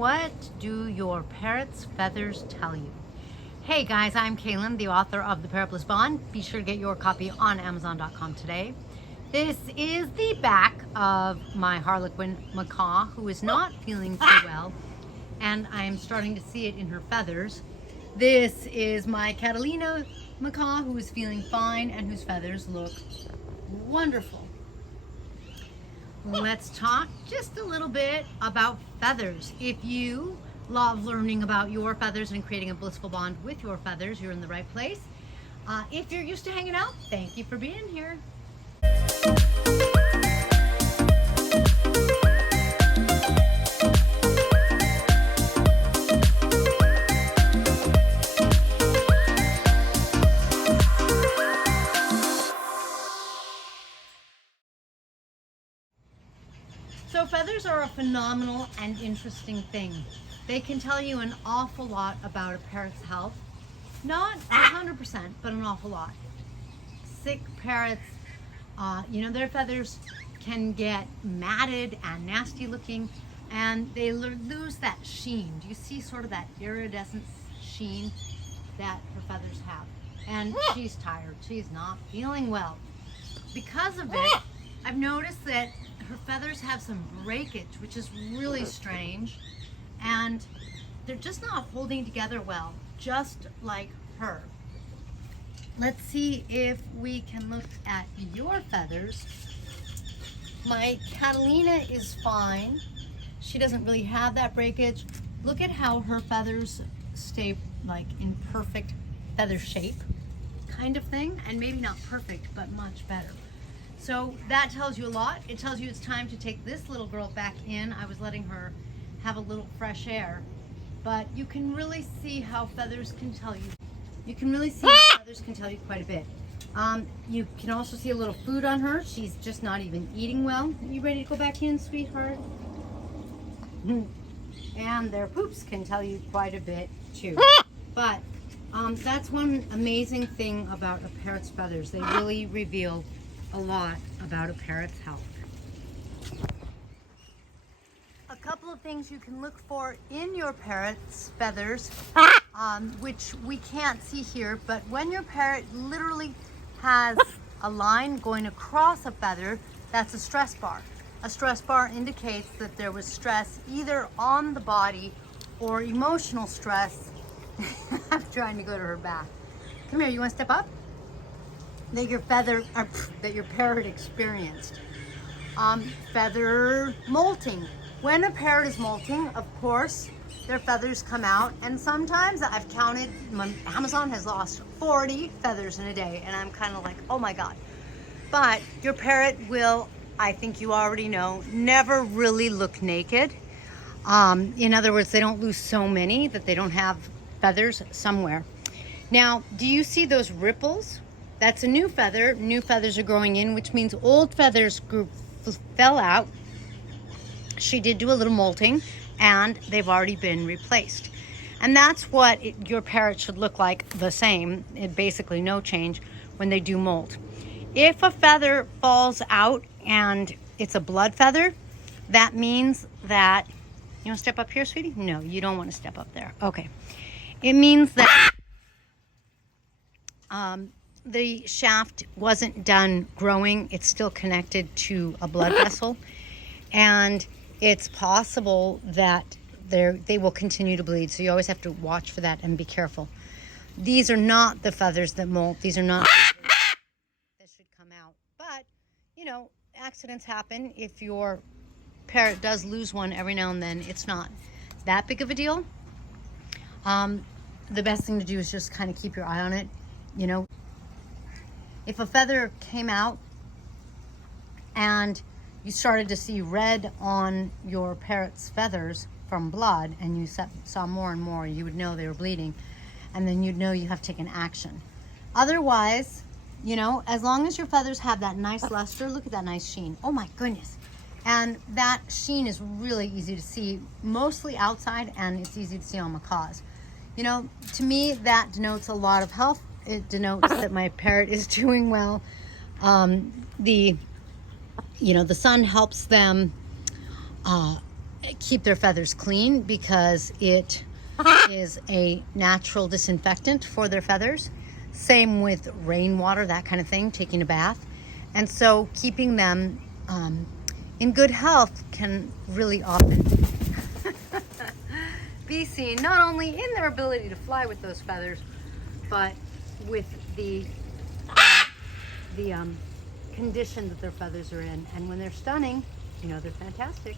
What do your parrot's feathers tell you? Hey guys, I'm Kaylin, the author of The Parrot Bliss Bond. Be sure to get your copy on Amazon.com today. This is the back of my Harlequin Macaw, who is not feeling too well, and I'm starting to see it in her feathers. This is my Catalina Macaw, who is feeling fine and whose feathers look wonderful. Let's talk just a little bit about feathers. If you love learning about your feathers and creating a blissful bond with your feathers, you're in the right place. If you're used to hanging out, thank you for being here. So feathers are a phenomenal and interesting thing. They can tell you an awful lot about a parrot's health. Not 100%, but an awful lot. Sick parrots, their feathers can get matted and nasty looking, and they lose that sheen. Do you see sort of that iridescent sheen that her feathers have? And she's tired. She's not feeling well. Because of it, I've noticed that her feathers have some breakage, which is really strange, and they're just not holding together well, just like her. Let's see if we can look at your feathers. My Catalina is fine. She doesn't really have that breakage. Look at how her feathers stay like in perfect feather shape kind of thing, and maybe not perfect, but much better. So that tells you a lot. It tells you it's time to take this little girl back in. I was letting her have a little fresh air, but you can really see how feathers can tell you. You can really see how feathers can tell you quite a bit. You can also see a little food on her. She's just not even eating well. Are you ready to go back in, sweetheart? And their poops can tell you quite a bit too. But that's one amazing thing about a parrot's feathers. They really reveal a lot about a parrot's health. A couple of things you can look for in your parrot's feathers, which we can't see here, but when your parrot literally has a line going across a feather, that's a stress bar. A stress bar indicates that there was stress either on the body or emotional stress. I'm trying to go to her back. Come here, you want to step up? That your parrot experienced. Feather molting. When a parrot is molting, of course, their feathers come out, and sometimes I've counted, Amazon has lost 40 feathers in a day, and I'm kind of like, oh my God. But your parrot will, I think you already know, never really look naked. In other words, they don't lose so many that they don't have feathers somewhere. Now, do you see those ripples? That's a new feather. New feathers are growing in, which means old feathers fell out. She did do a little molting, and they've already been replaced. And that's what your parrot should look like, the same, basically no change when they do molt. If a feather falls out and it's a blood feather, that means that, you want to step up here, sweetie? No, you don't want to step up there. Okay. It means that the shaft wasn't done growing. It's still connected to a blood vessel, and it's possible that they will continue to bleed. So you always have to watch for that and be careful. These are not the feathers that molt. These are not that should come out. But, accidents happen. If your parrot does lose one every now and then, it's not that big of a deal. The best thing to do is just kind of keep your eye on it. If a feather came out and you started to see red on your parrot's feathers from blood, and you saw more and more, you would know they were bleeding, and then you'd know you have taken action. Otherwise, as long as your feathers have that nice luster, look at that nice sheen. Oh my goodness. And that sheen is really easy to see, mostly outside, and it's easy to see on macaws. To me, that denotes a lot of health. It denotes that my parrot is doing well. The sun helps them keep their feathers clean because it is a natural disinfectant for their feathers. Same with rainwater, that kind of thing, taking a bath. And so keeping them in good health can really often be seen not only in their ability to fly with those feathers, but with the condition that their feathers are in. And when they're stunning, you know, they're fantastic.